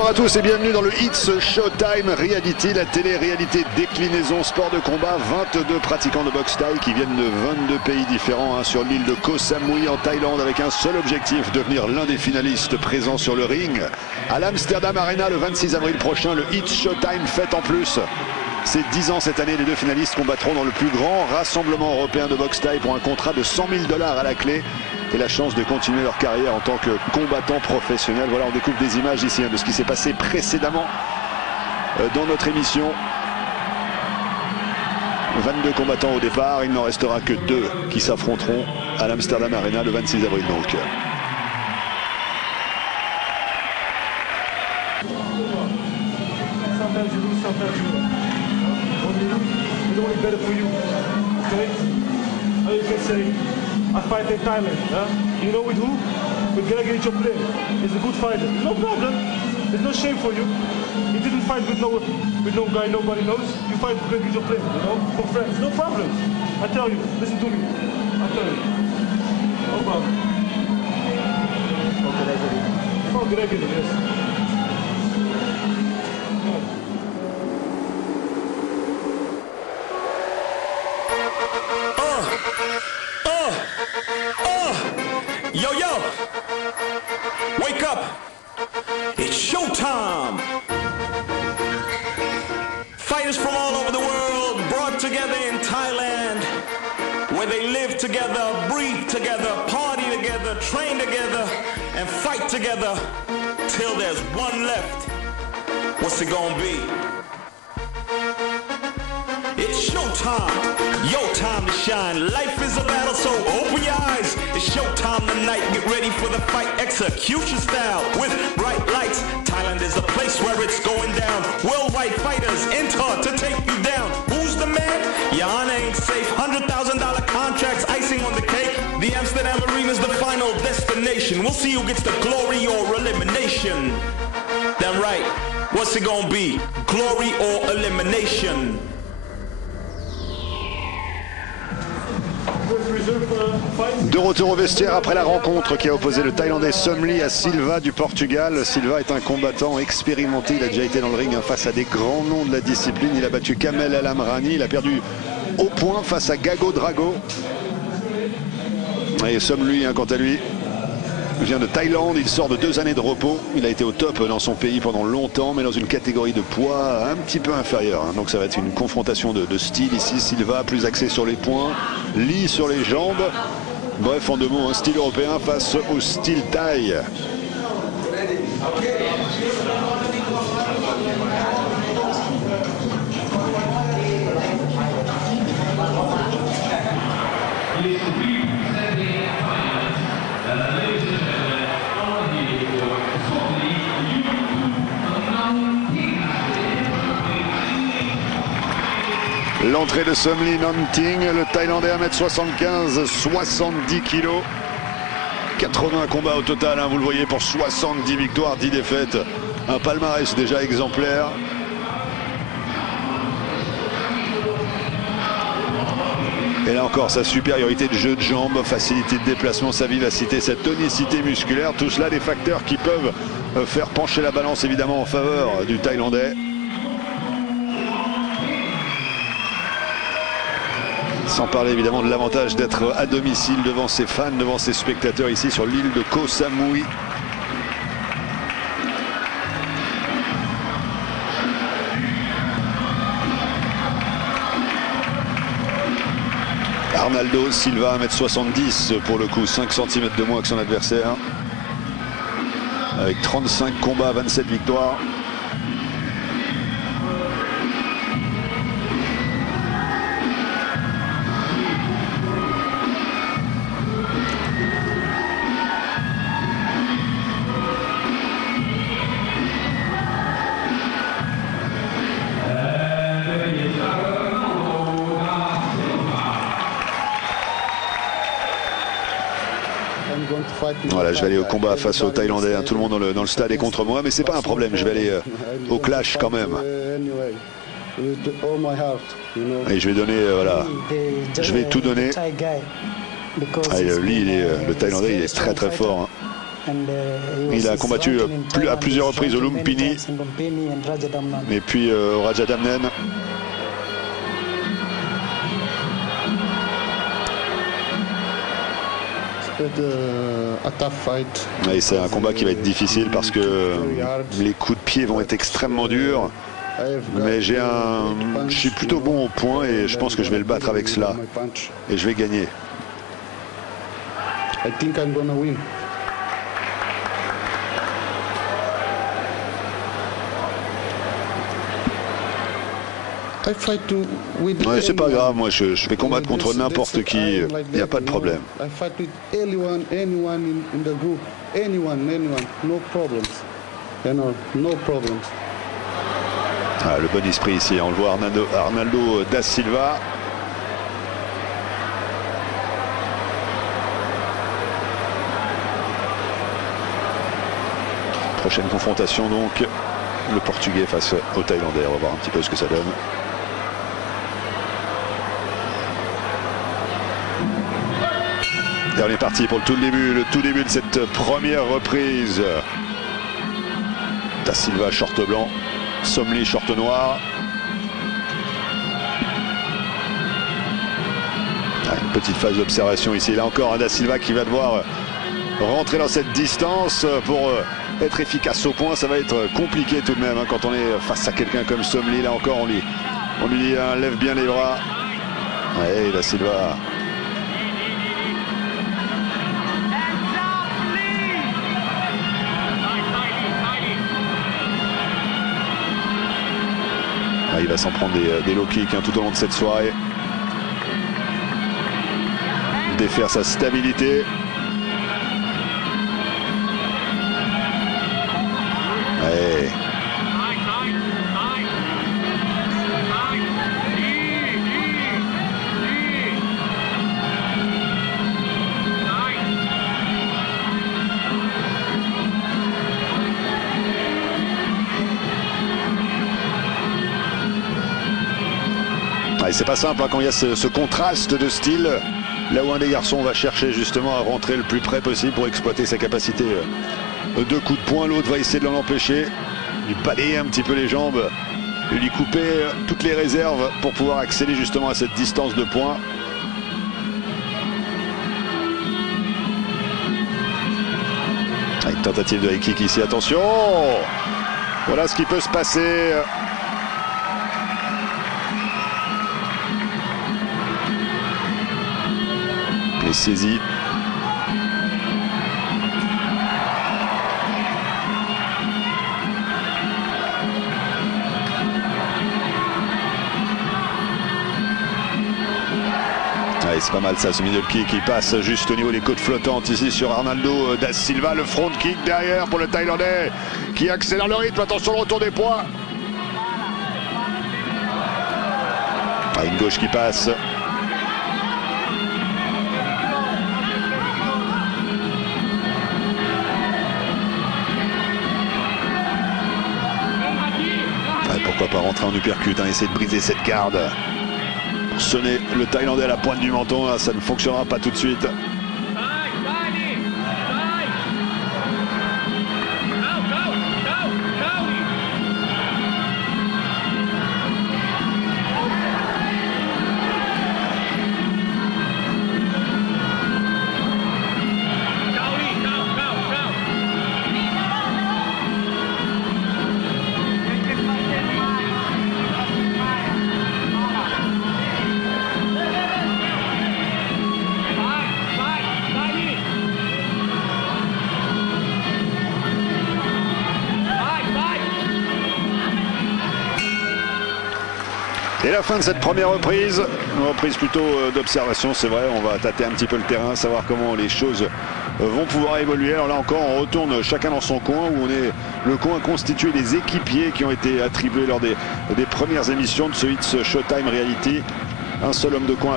Bonjour à tous et bienvenue dans le It's Showtime Reality, la télé-réalité déclinaison sport de combat. 22 pratiquants de boxe thaï qui viennent de 22 pays différents sur l'île de Koh Samui en Thaïlande avec un seul objectif, devenir l'un des finalistes présents sur le ring. À l'Amsterdam Arena le 26 avril prochain, le It's Showtime fête en plus c'est 10 ans cette année. Les deux finalistes combattront dans le plus grand rassemblement européen de boxe thaï pour un contrat de 100 000 $ à la clé et la chance de continuer leur carrière en tant que combattants professionnels. Voilà, on découvre des images ici de ce qui s'est passé précédemment dans notre émission. 22 combattants au départ, il n'en restera que 2 qui s'affronteront à l'Amsterdam Arena le 26 avril donc. I fight in Thailand, you know with who? With Gregory Joplin. He's a good fighter. No problem. There's no shame for you. You didn't fight with no guy nobody knows. You fight with Gregory Joplin, you know, for friends. No problem. I tell you, listen to me. I tell you. No problem. Oh, Gregory, yes. Yo, yo, wake up, it's showtime. Fighters from all over the world brought together in Thailand, where they live together, breathe together, party together, train together, and fight together till there's one left. What's it gonna be? It's showtime. Your time to shine. Life is a battle, so open your eyes. It's showtime tonight. Get ready for the fight. Execution style with bright lights. Thailand is a place where it's going down. Worldwide fighters enter to take you down. Who's the man? Your honor ain't safe. $100,000 contracts, icing on the cake. The Amsterdam Arena is the final destination. We'll see who gets the glory or elimination. Damn right. What's it gonna be? Glory or elimination? De retour au vestiaire après la rencontre qui a opposé le Thaïlandais Somli à Silva du Portugal. Silva est un combattant expérimenté, il a déjà été dans le ring face à des grands noms de la discipline. Il a battu Kamel El Amrani, il a perdu au point face à Gago Drago. Et Somli, quant à lui, vient de Thaïlande, il sort de 2 années de repos. Il a été au top dans son pays pendant longtemps, mais dans une catégorie de poids un petit peu inférieure. Donc ça va être une confrontation de style ici. Silva plus axé sur les poings, Lee sur les jambes. Bref, en 2 mots, un style européen face au style thaï. L'entrée de Somli Nanting, le Thaïlandais 1m75, 70 kg. 80 combats au total, vous le voyez, pour 70 victoires, 10 défaites. Un palmarès déjà exemplaire. Et là encore, sa supériorité de jeu de jambes, facilité de déplacement, sa vivacité, sa tonicité musculaire. Tout cela des facteurs qui peuvent faire pencher la balance évidemment en faveur du Thaïlandais. Sans parler évidemment de l'avantage d'être à domicile devant ses fans, devant ses spectateurs ici sur l'île de Koh Samui. Arnaldo Silva 1m70 pour le coup, 5 cm de moins que son adversaire. Avec 35 combats, 27 victoires. Voilà, je vais aller au combat face aux Thaïlandais. Tout le monde dans le stade est contre moi, mais c'est pas un problème. Je vais aller au clash quand même. Et je vais donner, voilà, je vais tout donner. Allez, lui, le Thaïlandais, il est très très fort. Il a combattu à plusieurs reprises au Lumpini et puis au Rajadamnern. Et c'est un combat qui va être difficile parce que les coups de pied vont être extrêmement durs. Mais je suis plutôt bon au point et je pense que je vais le battre avec cela. Et je vais gagner. Ouais, c'est pas grave, moi je vais combattre contre n'importe qui, il n'y a pas de problème. Ah, le bon esprit ici, on le voit, Arnaldo da Silva. Prochaine confrontation donc, le Portugais face au Thaïlandais. On va voir un petit peu ce que ça donne. Et on est parti pour le tout début de cette première reprise. Da Silva, short blanc. Somli, short noir. Une petite phase d'observation ici. Là encore, Da Silva qui va devoir rentrer dans cette distance pour être efficace au point. Ça va être compliqué tout de même hein, quand on est face à quelqu'un comme Somli. Là encore, on lui dit hein, lève bien les bras. Ouais, Da Silva. Il va s'en prendre des low kicks hein, tout au long de cette soirée. Défaire sa stabilité. Ouais. C'est pas simple hein, quand il y a ce contraste de style, là où un des garçons va chercher justement à rentrer le plus près possible pour exploiter sa capacité de coup de poing, l'autre va essayer de l'en empêcher, lui balayer un petit peu les jambes, lui couper toutes les réserves pour pouvoir accéder justement à cette distance de poing. Une tentative de high kick ici, attention, voilà ce qui peut se passer. Saisi. C'est pas mal ça, ce middle kick qui passe juste au niveau des côtes flottantes ici sur Arnaldo da Silva. Le front kick derrière pour le Thaïlandais qui accélère le rythme. Attention, le retour des poids. Une gauche qui passe. Pourquoi pas rentrer en uppercut, hein, essayer de briser cette garde. Pour sonner le Thaïlandais à la pointe du menton, là, ça ne fonctionnera pas tout de suite. Et la fin de cette première reprise, une reprise plutôt d'observation, c'est vrai, on va tâter un petit peu le terrain, savoir comment les choses vont pouvoir évoluer. Alors là encore, on retourne chacun dans son coin, où on est le coin constitué des équipiers qui ont été attribués lors des premières émissions de ce It's Showtime Reality. Un seul homme de coin.